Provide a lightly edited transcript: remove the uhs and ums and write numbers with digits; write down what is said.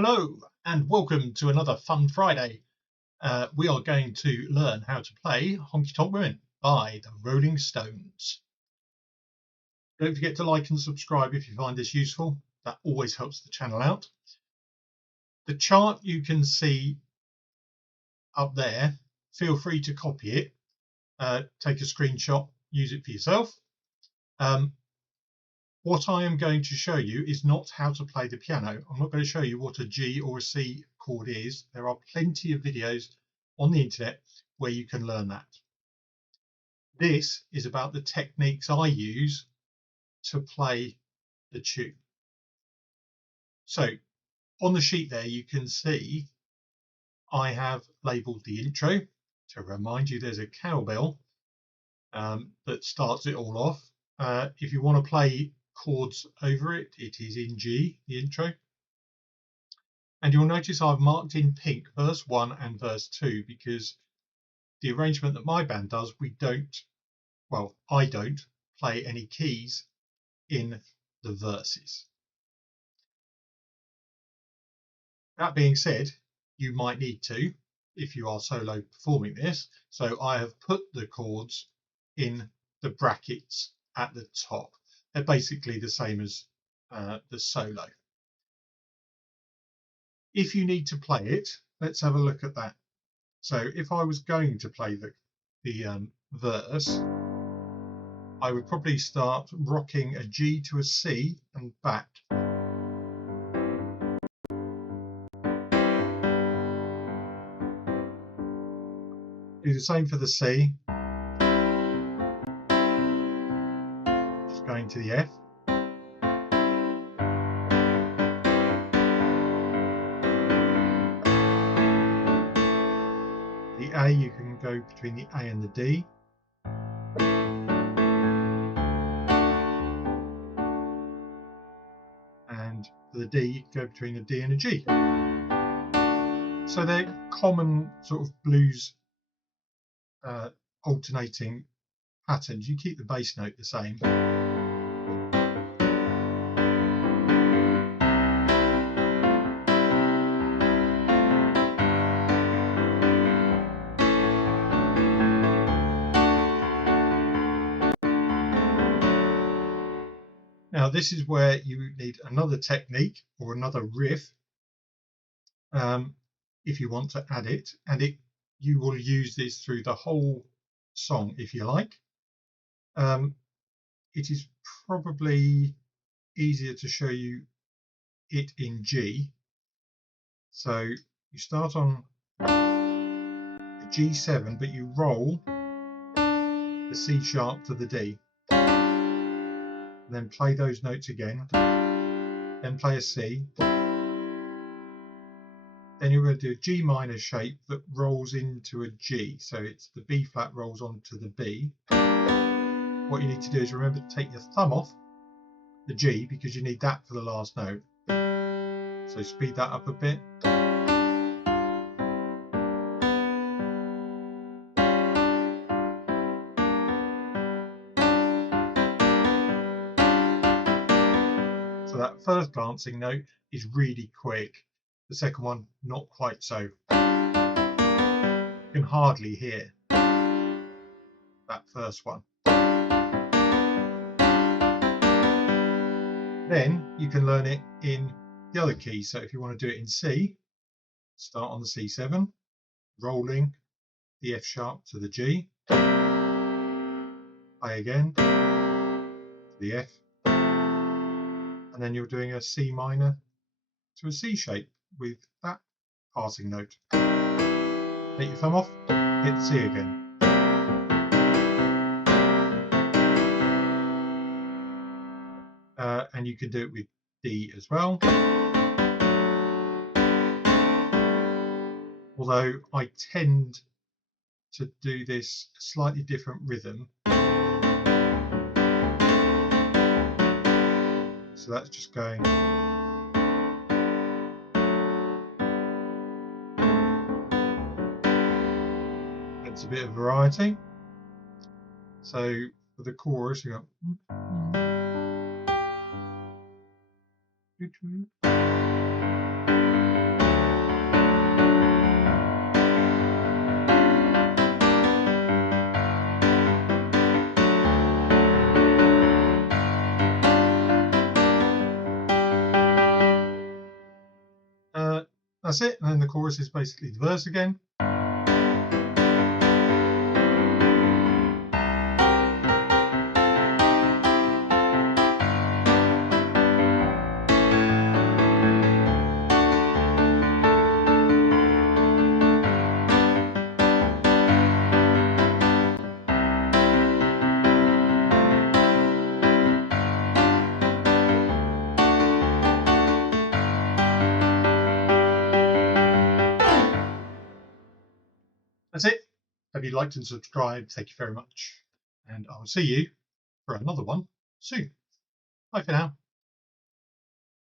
Hello and welcome to another fun Friday. We are going to learn how to play Honky Tonk Women by the Rolling Stones. Don't forget to like and subscribe if you find this useful. That always helps the channel out. The chart you can see up there, feel free to copy it, take a screenshot, use it for yourself. What I am going to show you is not how to play the piano. I'm not going to show you what a G or a C chord is. There are plenty of videos on the internet where you can learn that. This is about the techniques I use to play the tune. So on the sheet there you can see I have labelled the intro to remind you there's a cowbell that starts it all off. If you want to play chords over it, it is in G, the intro. And you'll notice I've marked in pink verse 1 and verse 2 because the arrangement that my band does, I don't play any keys in the verses. That being said, you might need to if you are solo performing this. So I have put the chords in the brackets at the top. They're basically the same as the solo. If you need to play it, let's have a look at that. So if I was going to play the verse, I would probably start rocking a G to a C and back. Do the same for the C. Just going to the F. The A, you can go between the A and the D. And for the D, you can go between a D and a G. So they're common sort of blues alternating patterns. You keep the bass note the same. Now this is where you need another technique or another riff if you want to add it, and you will use this through the whole song if you like. It is probably easier to show you it in G. So you start on the G7, but you roll the C sharp to the D. Then play those notes again, then play a C, then you're going to do a G minor shape that rolls into a G, so it's the B flat rolls onto the B. What you need to do is remember to take your thumb off the G because you need that for the last note, so speed that up a bit. So that first glancing note is really quick. The second one, not quite so. You can hardly hear that first one. Then you can learn it in the other keys. So if you want to do it in C, start on the C7, rolling the F sharp to the G, play again to the F, and then you're doing a C minor to a C shape with that passing note. Take your thumb off, hit the C again. And you can do it with D as well. Although I tend to do this slightly different rhythm. So that's just going. It's a bit of variety. So for the chorus, you go. That's it. And then the chorus is basically the verse again. That's it. Hope you liked and subscribed. Thank you very much. And I will see you for another one soon. Bye for now.